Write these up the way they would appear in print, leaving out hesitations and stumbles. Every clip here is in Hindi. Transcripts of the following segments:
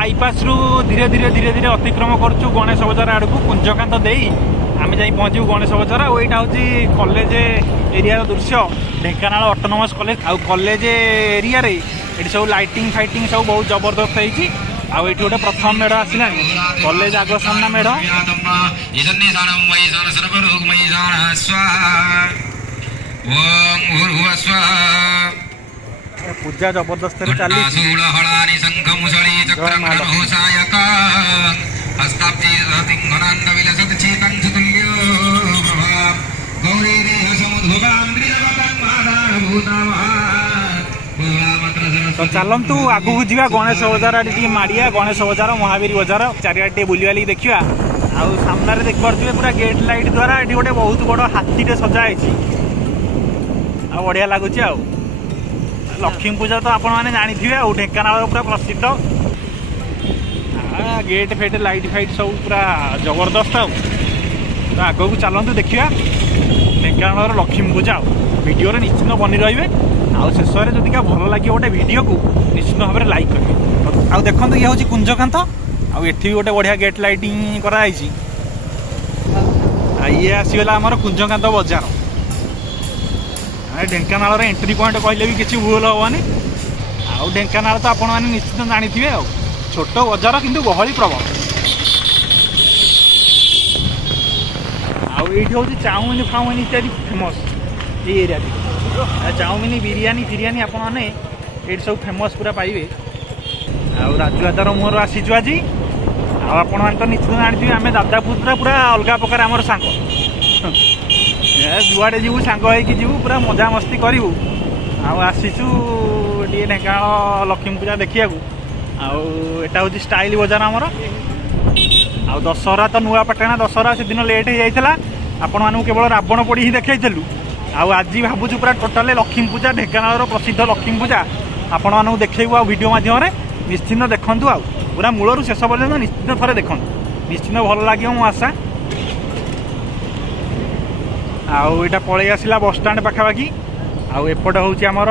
बाईपास रु धीरे धीरे धीरे धीरे अतिक्रम करुँ गणेश बजार आड़ को कुंजकांत दे आम जा पहुँचू गणेश बजार और यहाँ हूँ कॉलेज एरिया दृश्य ढेंकानाल ऑटोनोमस कॉलेज आउ कॉलेज एरिया रे ये सब लाइटिंग फाइटिंग सब बहुत जबरदस्त होती आउ ये गोटे प्रथम मेढ़ आसला कॉलेज आग सामना मेढ़ पूजा जबरदस्त चली तो चलतु आगू को जा गणेश बजार आड़े माड़िया गणेश बजार महावीर बजार चारिआडे बुलवाली देखा आउ सामने देखिपे पूरा गेट लाइट द्वारा ये गोटे बहुत बड़ हाथीटे सजाई बढ़िया लगुच आ लक्ष्मी पूजा तो आपण मैंने जानी थे आ ढेंकानाल पूरा प्रसिद्ध गेट फेट लाइट फाइट सब पूरा जबरदस्त आ तो आग को चलतु देखा ढेंकानाल लक्ष्मी पूजा वीडियो निश्चित बनी रही आउ शेष में जदि भल लगे गोटे वीडियो को निश्चित भाव में लाइक करेंगे आउ देखो ये हूँ कुंजकांत आउ एठी गोटे बढ़िया गेट लाइटिंग कराई ये आसीगला आमर कुंजकांत बजार ढेंकानाल एंट्री पॉइंट कहले भी किसी भूल हेनी आउ ढेंकानाल तो आपण मैंने निश्चित जानी थे छोट बजार किंतु गहली प्रबल आउ ये हूँ चाउमिन फाउमिन इत्यादि फेमस ये एरिया चाउमिन बिरियानी फिरियानी आपण मैंने ये सब फेमस पूरा पाइबे आउ राजवादार मोहर आसीचु आज आपण मैंने तो निश्चित जानी आम दादापुर पूरा अलग प्रकार आमर सांग जुआड़े जीवु सांग जीवु पूरा मजा मस्ती करूँ आसीचु टे ढेंकानाल लक्ष्मी पूजा देखा आटा हूँ स्टाइल बजार आमर आ दशहरा तो नुआपाटना दशहरा से दिन लेट हो जाता आपण मानू केवल रावण पोड़ी ही देखलु आज भावुँ पूरा टोटाल लक्ष्मी पूजा ढेंकानाल प्रसिद्ध लक्ष्मी पूजा आपण मानू देखू आ वीडियो माध्यम निश्चित देखूँ आ पूरा मूलर शेष पर्यटन निश्चित थे देखूँ निश्चित भल लगे मो आशा आउ यहाँ पलि आसला बस स्टाण्ड पाखापाखि आउ एपट हूँ आमर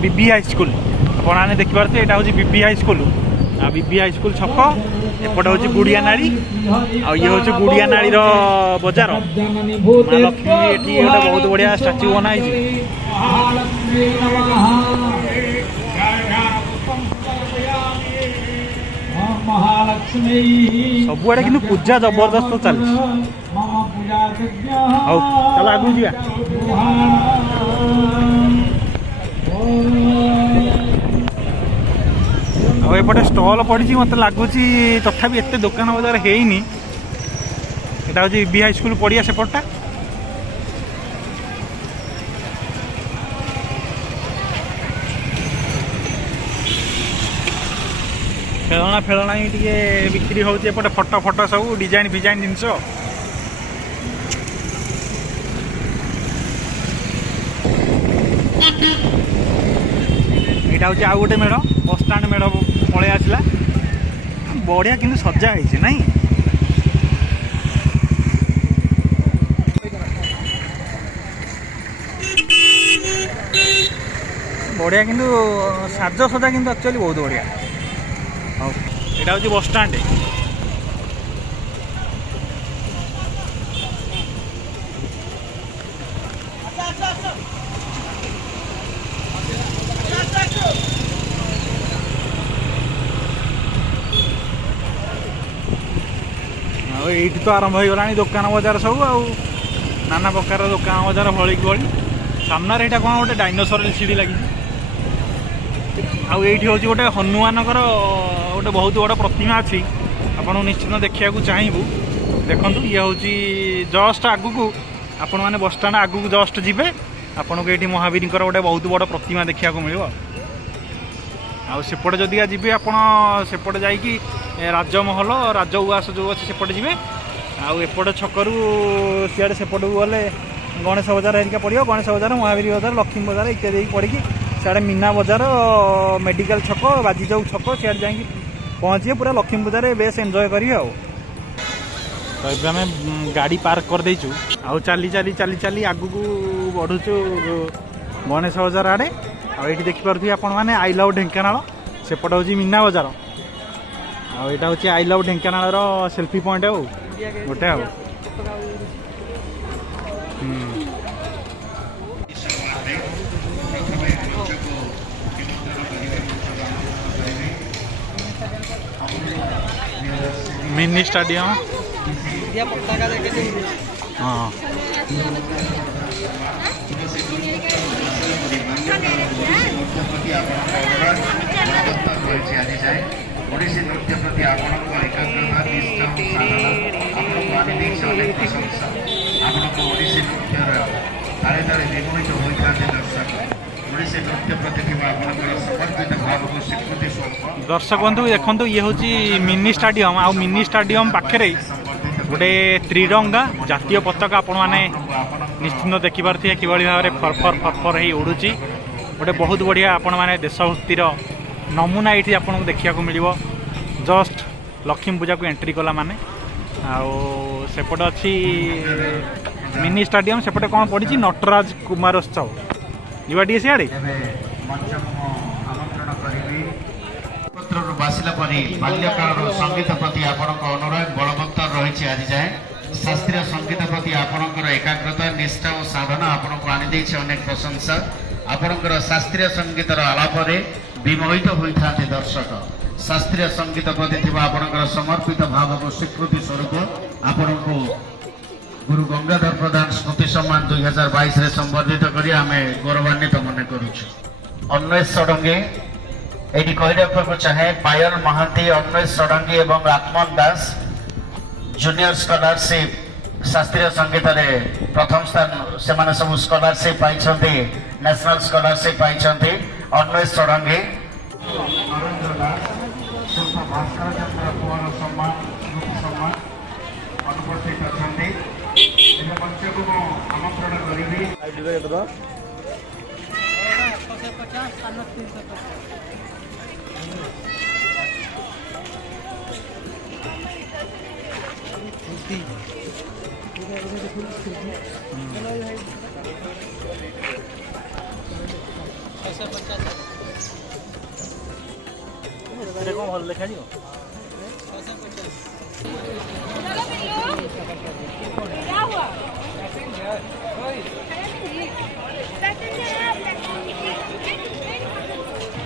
बीबी हाई स्कूल आपने देखिपे यहाँ हूँ बीबी हाई स्कूल आ बीबी हाई स्कूल छक एपट हूँ गुड़िया नाड़ी आ ये हूँ गुड़िया नाड़ी बजार माँ लक्ष्मी ये गोटे बहुत बढ़िया स्टाच्यू बनाई सबुआड़े कि पूजा जबरदस्त चलती चल आगू जा एपटे स्टल पड़ी मत लगुच तथापि एत दुकान बजार हैनी एटा हूँ बीबी हाई स्कूल पड़िया सेपटा खेलना फेलना ही टे बिक्री होते फटो फटो सब डिजाइन फिजाइन जिनस यहाँ हूँ आउ गोटे मेढ़ बस स्टाण्ड मेढ़ पलि आसला बढ़िया कि सजा है नाई बढ़िया कि साजसजा कि एक्चुअली बहुत बढ़िया हाँ यहाँ हूँ बस स्टाण्ड ये तो आरंभ हो गला दुकान बजार सब नाना प्रकार दुकान बजार भली भली सामने यहाँ कौन गोटे डायनोसर सीढ़ी लगी आईटी हूँ गोटे हनुमान गोटे बहुत बड़ प्रतिमा अच्छी आपको निश्चित देखा चाहबू देखु ये हूँ जस्ट आगू आपण मैंने बस स्टाण्ड आगू जस्ट जी आपन को ये महावीर गोटे बहुत बड़ प्रतिमा देखा मिले आसेपटे जदि जी आपपटे जा राजमहल राज उवास जो अच्छे सेपटे जी आउट छकू सियाड़े सेपट गले गणेश बजार हेरिका पड़ो गणेश बजार महावीर बजार लक्ष्मी बजार इत्यादि पड़ी सियाड़े मीना बजार मेडिकल छक बाजी चौक छक सियाड़े जा पहुँचे पूरा लक्ष्मी बजार बेस एंजॉय करिए तो आम गाड़ी पार्क कर देचु आउ चली चली चली चली आगू को बढ़ुचु गणेश बजार आड़े आईटी देखिपे आपण मैंने आई लव ढेंकानाल सेपट हूँ मीना बजार आईटा हूँ I love Dhenkanal selfie point आउ गोटे आउ मिनी स्टेडियम हाँ ओडिसी नृत्य प्रति आपणको एकाग्रता निष्ठा साधना आपणको अनेक प्रशंसा आपणको ओडिसी नृत्यर तारे तारे विमोहित होता दर्शक ओडिसी नृत्य प्रति आपणकर समर्पित भाव को स्वीकृति स्वरूप दर्शक बंधु देखो ये हूँ मिनी स्टेडियम आ मिनी स्टेडियम पाखे गोटे त्रिरंगा जातीय पताका आपण मैंने निश्चिंत देखिपे कि भाव में फरफर फरफर हो उड़ूची गोटे बहुत बढ़िया आपण मैंने देशभक्तिर नमूना ये आपको देखा मिल जस्ट लक्ष्मी पूजा को एंट्री कला माने सेपट अच्छी मिनी स्टेडियम सेपटे कौन पड़ी नटराज कुमारोत्सव युवा टी सियाड़े बासिला परी बाल्यकाल संगीत प्रति आपणको अनुराग बलवत्तर रही आज जाए शास्त्रीय संगीत प्रति आपणकर एकाग्रता निष्ठा और साधना आपणको आनी अनेक प्रशंसा आपणकर शास्त्रीय संगीतर आलाप विमोहित होता दर्शक शास्त्रीय संगीत प्रति आपणकर समर्पित भाव को स्वीकृति स्वरूप आपणको गुरु गंगाधर प्रधान स्मृति सम्मान 2022 रे संबर्धित करी आमे गौरवान्वित मन करूछु। अन्वेष षडंगी एटी कहिरको चाहे पायल महांती अन्वेष षडंगी एवं आत्मन दास जूनियर स्कॉलरशिप शास्त्रीय संगीत रे प्रथम स्थान से माने सब स्कॉलरशिप पाइछन्ती नेशनल स्कॉलरशिप पाइछन्ती अन्वेष षडंगी नरेंद्र दास सुल्ता भास्कर चंद्र कुमार सम्मान स्मृति सम्मान अनुपस्थित अछन्ती एने मंच को आमंत्रण करिबी भल देखा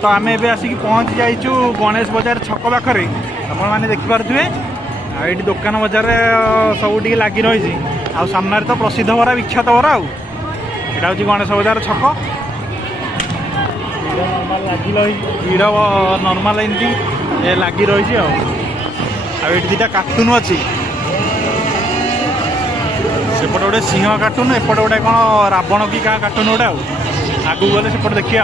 तो आम ए आसिक पहुँच जाइचु गणेश बजार छक पाखे आपण मैंने देखिपे ये दुकान बजार सब लगी रही सामने तो प्रसिद्ध बरा विख्यात बरा आटा हूँ गणेश बजार छक भीड़ नर्माल एमती लगी रही ये दुटा कार्टून अच्छी सेपटे गोटे सिंह कार्टून एपटे गोटे कौन रावण की क्या कार्टून गोटे आगू गले सेपटे देखिए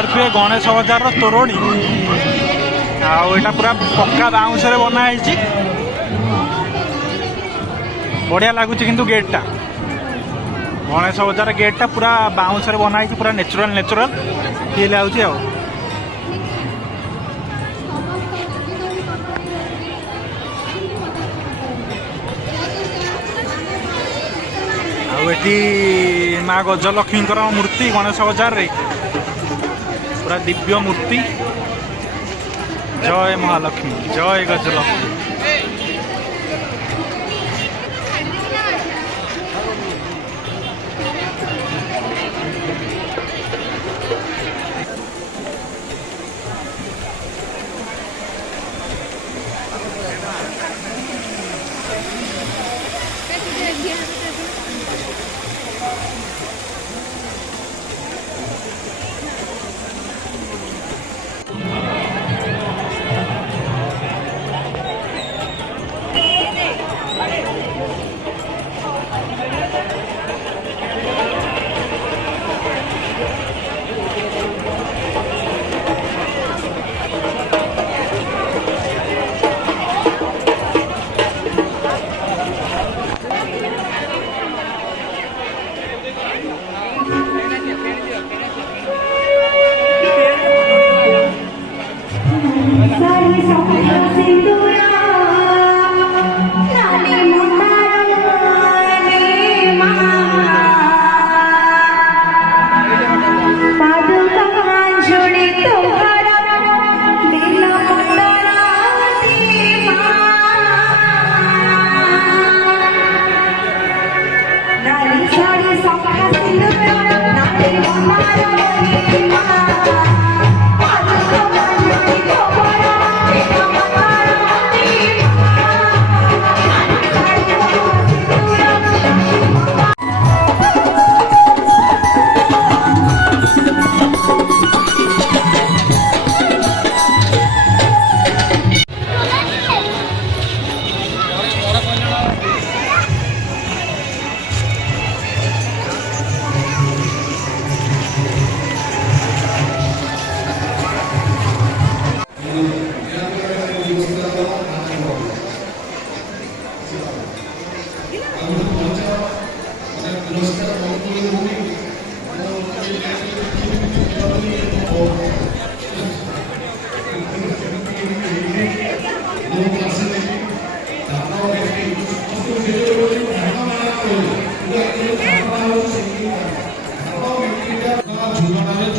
देखिपे गणेश बजार तोरणी आटा पूरा पक्का बाउंस बनाई बढ़िया लगुच किंतु गेटा गणेश बजार गेटा पूरा बाउंस बनाई पूरा नेचुरल नेचुरल फील आउची माँ गजलक्ष्मी मूर्ति गणेश बजार रे पूरा दिव्य मूर्ति जय महालक्ष्मी जय गजलक्ष्मी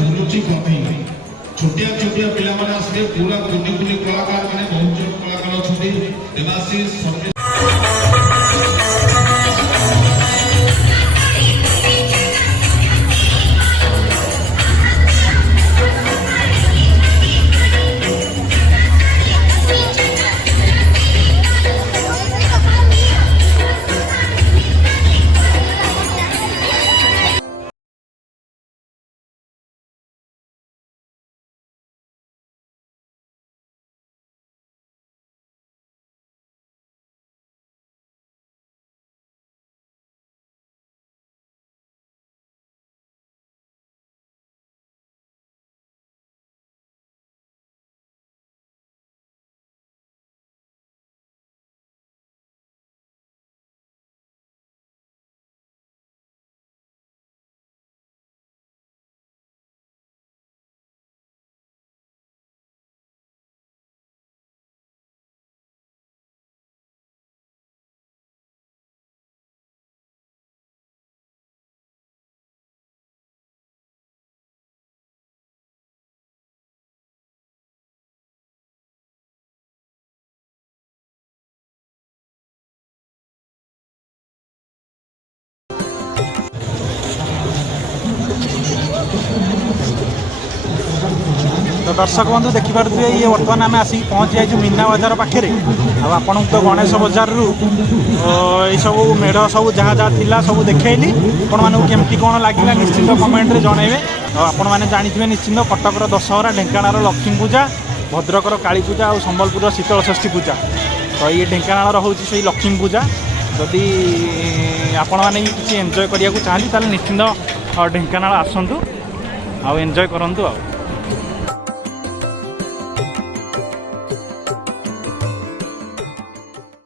ଝୁଲୁଛି କମେଇ ଛୋଟିଆ ଛୋଟିଆ ପିଲାମାନେ ଆସିଲେ ପୁରା କୁନି କୁନି କଳାକାର ମାନେ ବହୁତ ଜଣ କଳାକାର ଅଛନ୍ତି ଦେବାଶିଷ तो दर्शक बंधु देखिपे ये बर्तमान आम आसिक पहुँची जाइए मीना बजार पाखे आपन तो गणेश बजार रु ये सब मेढ़ सब जहाँ जहाँ थिला सब देखली आपण मानक केमती कौन लगे निश्चिंत कमेंट रे जनइबे। आपण मैंने जानी निश्चिंत कटकर दशहरा ढेंकानार लक्ष्मी पूजा भद्रकर काली पूजा और संबलपुर शीतल षष्ठी पूजा तो ये ढेंकानार हूँ से लक्ष्मी पूजा जदि आपण मैंने किसी एंजॉय करिया चाहती निश्चिंत ढेंकानाल आसतु आ एंजॉय करंतु।